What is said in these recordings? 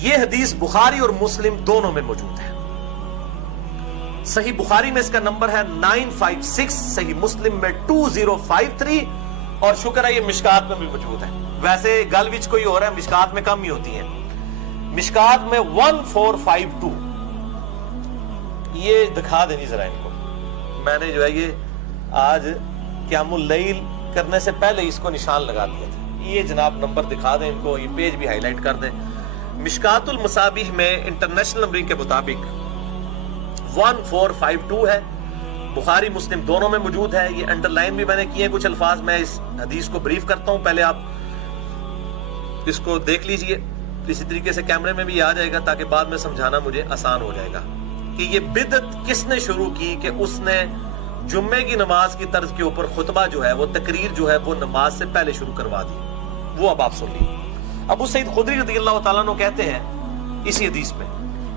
یہ حدیث بخاری اور مسلم دونوں میں موجود ہے. صحیح بخاری میں اس کا نمبر ہے 956, صحیح مسلم میں 2053, اور شکر ہے یہ مشکات میں بھی موجود ہے. ویسے گل وچ کوئی اور ہے, مشکات میں کم ہی ہوتی ہیں. مشکات میں 1452. یہ دکھا دیں ذرا ان کو. میں نے جو ہے یہ آج قیام اللیل کرنے سے پہلے اس کو نشان لگا دیا تھا. یہ جناب نمبر دکھا دیں ان کو, یہ پیج بھی ہائی لائٹ کر دیں. مشکات المصابیح میں انٹرنیشنل نمبرنگ کے مطابق 1452 ہے. بخاری مسلم دونوں میں موجود ہے. یہ انڈر لائن بھی میں نے کیے کچھ الفاظ. میں اس حدیث کو بریف کرتا ہوں, پہلے آپ اس کو دیکھ لیجئے. اسی طریقے سے کیمرے میں بھی آ جائے گا تاکہ بعد میں سمجھانا مجھے آسان ہو جائے گا کہ یہ بدعت کس نے شروع کی کہ اس نے جمعے کی نماز کی طرز کے اوپر خطبہ جو ہے, وہ تقریر جو ہے وہ نماز سے پہلے شروع کروا دی. وہ اب آپ سن لیجیے. ابو سعید خدری رضی اللہ تعالیٰ عنہ کہتے ہیں اسی حدیث میں,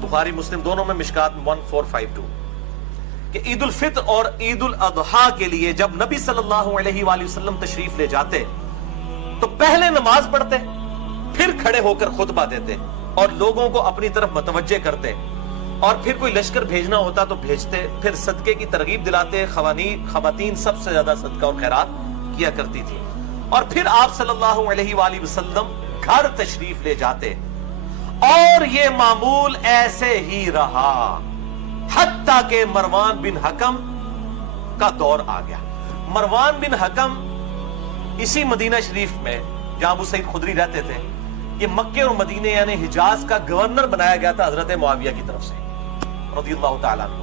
بخاری مسلم دونوں میں, مشکات میں 1452, کہ عید الفطر اور عید الاضحیٰ کے لیے جب نبی صلی اللہ علیہ وآلہ وسلم تشریف لے جاتے تو پہلے نماز پڑھتے, پھر کھڑے ہو کر خطبہ دیتے اور لوگوں کو اپنی طرف متوجہ کرتے, اور پھر کوئی لشکر بھیجنا ہوتا تو بھیجتے, پھر صدقے کی ترغیب دلاتے. خواتین سب سے زیادہ صدقہ اور خیرات کیا کرتی تھی, اور پھر آپ صلی اللہ علیہ وآلہ وسلم گھر تشریف لے جاتے, اور یہ معمول ایسے ہی رہا حتیٰ کہ مروان بن حکم کا دور آ گیا. مروان بن حکم اسی مدینہ شریف میں جہاں ابو سعید خدری رہتے تھے, یہ مکے اور مدینے یعنی حجاز کا گورنر بنایا گیا تھا حضرت معاویہ کی طرف سے رضی اللہ تعالیٰ عنہ.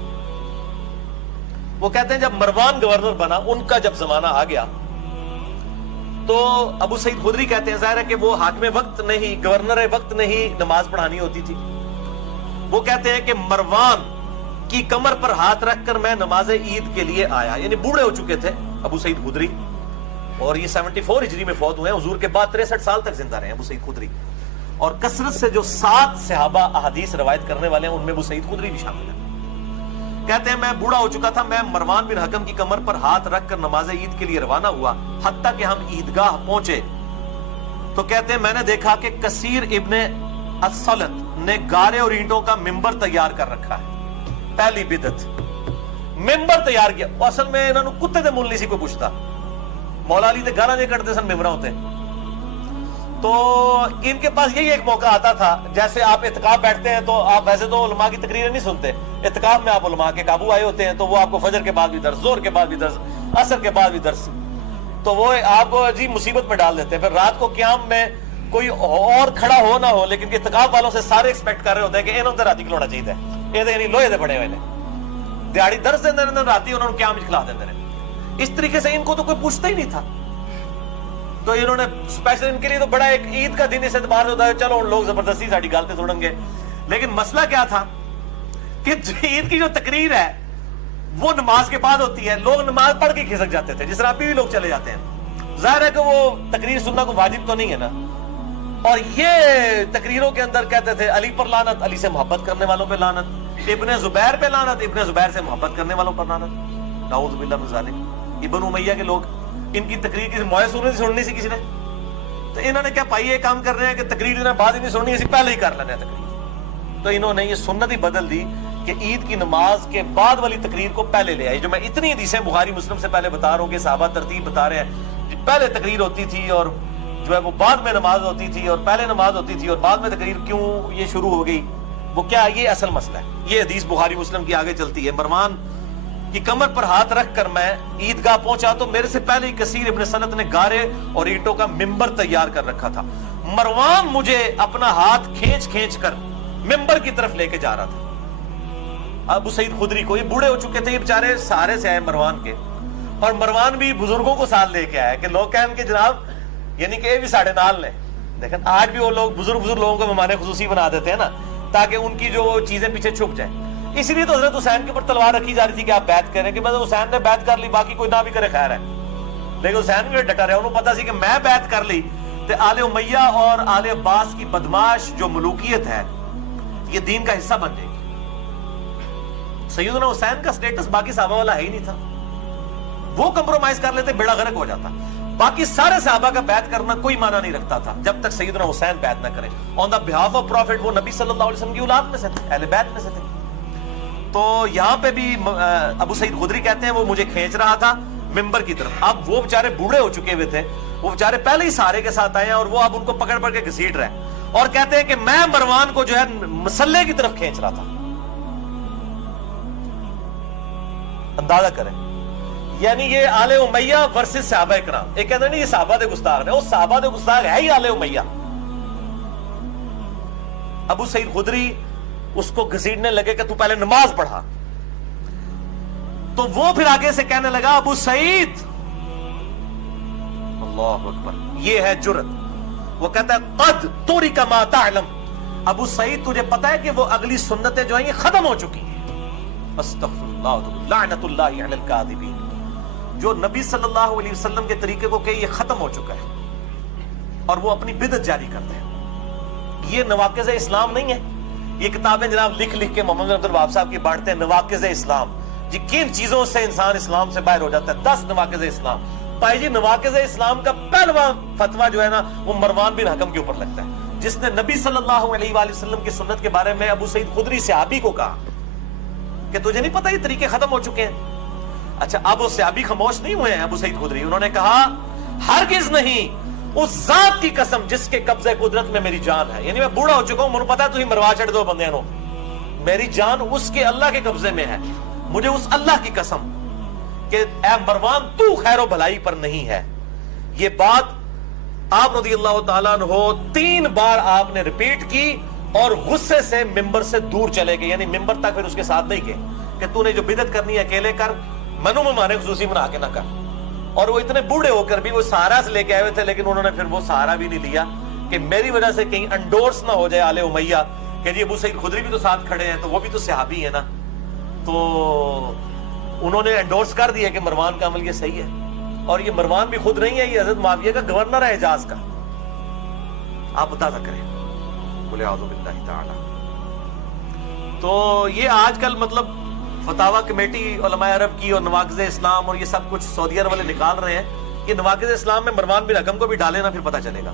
وہ کہتے ہیں جب مروان گورنر بنا, ان کا جب زمانہ آ گیا, تو ابو سعید خدری کہتے ہیں ظاہر ہے کہ وہ حاکم وقت نہیں, گورنر وقت نہیں نماز پڑھانی ہوتی تھی. وہ کہتے ہیں کہ مروان کی کمر پر ہاتھ رکھ کر میں نماز عید کے لیے آیا. یعنی بوڑھے ہو چکے تھے ابو سعید خدری, اور یہ 74 ہجری میں فوت ہوئے ہیں. حضور کے بعد 63 سال تک زندہ رہے ہیں ابو سعید خدری, اور کثرت سے جو 7 صحابہ احادیث روایت کرنے والے ہیں ان میں ابو سعید خدری بھی شامل ہے. کہتے ہیں میں بوڑھا ہو چکا تھا, میں مروان بن حکم کی کمر پر ہاتھ رکھ کر نماز عید کے لیے روانہ ہوا, حتیٰ کہ ہم عیدگاہ پہنچے تو کہتے ہیں میں نے دیکھا کہ کثیر ابن الصلت نے گارے اور اینٹوں کا ممبر تیار کر رکھا ہے. پہلی بدعت, ممبر تیار کیا. اصل میں انہوں نے کتے دے مول نہیں سی کوئی پوچھتا, مولا علی دے گالا دے کٹتے سن ممبر ہوتے. تو ان کے پاس یہی ایک موقع آتا تھا, جیسے آپ اعتکاف بیٹھتے ہیں تو آپ ویسے تو علماء کی تقریریں نہیں سنتے, اعتکاف میں آپ علماء کے قابو آئے ہوتے ہیں تو وہ آپ کو فجر کے بعد بھی درس, زہر کے بعد بھی درس, عصر کے بعد بھی درس, تو وہ آپ کو جی مصیبت میں ڈال دیتے ہیں. پھر رات کو قیام میں کوئی اور کھڑا ہو نہ ہو, لیکن اعتکاف والوں سے سارے ایکسپیکٹ کر رہے ہوتے ہیں کہ انہوں نے رات کھلونا چاہیے, یہ یعنی لوہے دے بڑے ہوئے نے دیہڑی درس دے دے راتی انہوں نے قیام کھلا دیتے ہیں. اس طریقے سے ان کو تو کوئی پوچھتا ہی نہیں تھا, تو انہوں نے اسپیشل ان کے لیے تو بڑا ایک عید کا دن اس اعتبار سے ہوتا ہے, چلو لوگ زبردستی ساڑی گالتے سنیں گے. لیکن مسئلہ کیا تھا کہ عید کی جو تقریر ہے وہ نماز کے بعد ہوتی ہے, لوگ نماز پڑھ کے کھسک جاتے تھے, جس طرح ابھی بھی لوگ چلے جاتے ہیں. ظاہر ہے کہ وہ تقریر سننا کو واجب تو نہیں ہے نا, اور یہ تقریروں کے اندر کہتے تھے علی پر لعنت, علی سے محبت کرنے والوں پہ لعنت, ابن زبیر پہ لعنت, ابن زبیر سے محبت کرنے والوں پر لعنت, نعوذ باللہ من ذالک. یہ بنو امیہ کے لوگ, ان کی تقریر کسی موئے سننی سی کسی نے, تو انہوں نے کیا پائی یہ کام کر رہے ہیں کہ تقریر انہیں بعد ہی نہیں سننی, اسی پہلے ہی کر لینے تقریر. تو انہوں نے یہ سنت ہی بدل دی کہ عید کی نماز کے بعد والی تقریر کو پہلے لے آئی. جو میں اتنی حدیثیں بخاری مسلم سے پہلے بتا رہا ہوں کہ صحابہ ترتیب بتا رہے ہیں, پہلے تقریر ہوتی تھی اور جو ہے وہ بعد میں نماز ہوتی تھی, اور پہلے نماز ہوتی تھی اور بعد میں تقریر کیوں یہ شروع ہو گئی, وہ کیا, یہ اصل مسئلہ ہے. یہ حدیث بخاری مسلم کی آگے چلتی ہے. مروان کی کمر پر ہاتھ رکھ کر میں عیدگاہ پہنچا تو میرے سے پہلے ہی کثیر ابن سلط نے گارے اور اینٹوں کا ممبر تیار کر رکھا تھا. مروان مجھے اپنا ہاتھ کھینچ کر ممبر کی طرف لے کے جا رہا تھا. ابو سعید خدری کو, یہ بوڑھے ہو چکے تھے, یہ بیچارے سہارے سے آئے مروان کے, اور مروان بھی بزرگوں کو ساتھ لے کے آیا کہ لوگ کہیں کہ جناب یعنی کہ یہ بھی ساڑھے نال نے. لیکن آج بھی وہ لوگ بزرگ لوگوں کو مہمان خصوصی بنا دیتے ہیں نا, تاکہ ان کی جو چیزیں پیچھے چھپ جائیں. اسی لیے تو حضرت حسین کے اوپر تلوار رکھی جا رہی تھی کہ آپ بیعت کریں, کہ بس حسین نے بیعت کر لی, باقی کوئی نہ بھی کرے خیر ہے. لیکن حسین بھی ڈٹا رہا, انہوں پتا سی کہ میں بیعت کر لی تو آل امیہ اور آل عباس کی بدماش جو ملوکیت ہے یہ دین کا حصہ بن جائے گی. سیدنا حسین کا سٹیٹس باقی صحابہ والا ہے ہی نہیں تھا, وہ کمپرومائز کر لیتے بیڑا غرق ہو جاتا. باقی سارے صحابہ کا بیعت کرنا کوئی معنی نہیں رکھتا تھا جب تک سیدنا حسین بیعت نہ کریں آن دا بہاف آف پروفٹ. وہ نبی صلی اللہ علیہ وسلم کی اولاد میں سے تھے, اہل بیت میں سے تھے. تو یہاں پہ بھی ابو سعید خدری کہتے ہیں وہ مجھے کھینچ رہا تھا ممبر کی طرف. اب وہ بیچارے بوڑھے ہو چکے ہوئے تھے, وہ بیچارے پہلے ہی سارے کے ساتھ آئے ہیں اور وہ اب ان کو پکڑ پکڑ کے گھسیٹ رہے ہیں اور کہتے ہیں کہ میں مروان کو جو ہے مسلح کی طرف کھینچ رہا تھا. اندازہ کریں, یعنی یہ آل امیہ ورسز صحابہ کرام. ایک کہتے ہیں نہیں یہ صحابہ دے گستاخ ہیں, وہ صحابہ دے گستاخ ہے ہی آل امیہ. ابو سعید خدری اس کو گھسیٹنے لگے کہ تو پہلے نماز پڑھا, تو وہ پھر آگے سے کہنے لگا ابو سعید, اللہ اکبر, یہ ہے جرت. وہ کہتا ہے قد تورک ما تعلم, ابو سعید تجھے پتا ہے کہ وہ اگلی سنتیں جو ہیں یہ ختم ہو چکی ہیں. استغفر اللہ لعنت اللہ علی الکاذبین. جو نبی صلی اللہ علیہ وسلم کے طریقے کو کہ یہ ختم ہو چکا ہے اور وہ اپنی بدعت جاری کرتے ہیں. یہ نواقض اسلام نہیں ہے. یہ کتابیں جناب لکھ لکھ کے محمد عبد الوہاب صاحب کی بانٹتے ہیں نواقض اسلام. جی کن چیزوں سے انسان اسلام سے باہر ہو جاتا ہے؟ 10 نواقض اسلام. بھائی جی نواقض اسلام کا پہلوا فتویٰ جو ہے نا وہ مروان بن حکم کے اوپر لگتا ہے, جس نے نبی صلی اللہ علیہ وآلہ وسلم کی سنت کے بارے میں ابو سعید خدری صحابی کو کہا کہ تجھے نہیں پتا یہ طریقے ختم ہو چکے ہیں. اچھا اب وہ صحابی خاموش نہیں ہوئے ہیں ابو سعید خدری, انہوں نے کہا ہرگز نہیں, اس ذات کی قسم جس کے قبضے قدرت میں میری جان ہے. یعنی میں بوڑھا ہو چکا ہوں, مجھے پتا ہے تمہیں مروا چڑھ دو بندے نو, میری جان اس کے اللہ کے قبضے میں ہے. مجھے اس اللہ کی قسم کہ اے مروان تو خیر و بھلائی پر نہیں ہے. یہ بات آپ رضی اللہ تعالیٰ عنہ 3 بار آپ نے ریپیٹ کی اور غصے سے ممبر سے دور چلے گئے. یعنی ممبر تک پھر اس کے ساتھ نہیں گئے کہ تو نے جو بدعت کرنی ہے اکیلے کر, منو میں مانے خصوصی بنا کے نہ کر. اور وہ اتنے بوڑھے ہو کر بھی وہ سہارا سے لے کے آئے ہوئے تھے, لیکن انہوں نے پھر وہ سہارا بھی نہیں لیا کہ میری وجہ سے کہیں انڈورس نہ ہو جائے آل امیہ کہ جی ابو سعید خدری بھی تو ساتھ کھڑے ہیں تو وہ بھی تو صحابی ہیں نا. تو انہوں نے انڈورس کر دیا کہ مروان کا عمل یہ صحیح ہے. اور یہ مروان بھی خود نہیں ہے, یہ حضرت معاویہ کا گورنر ہے حجاز کا. آپ اندازہ کریں, بولے اعوذ باللہ تعالی. تو یہ آج کل مطلب فتاوی کمیٹی علماء عرب کی اور نواقض اسلام اور یہ سب کچھ سعودی عرب والے نکال رہے ہیں. یہ نواقض اسلام میں مروان بن حکم کو بھی ڈالے نا, پھر پتہ چلے گا.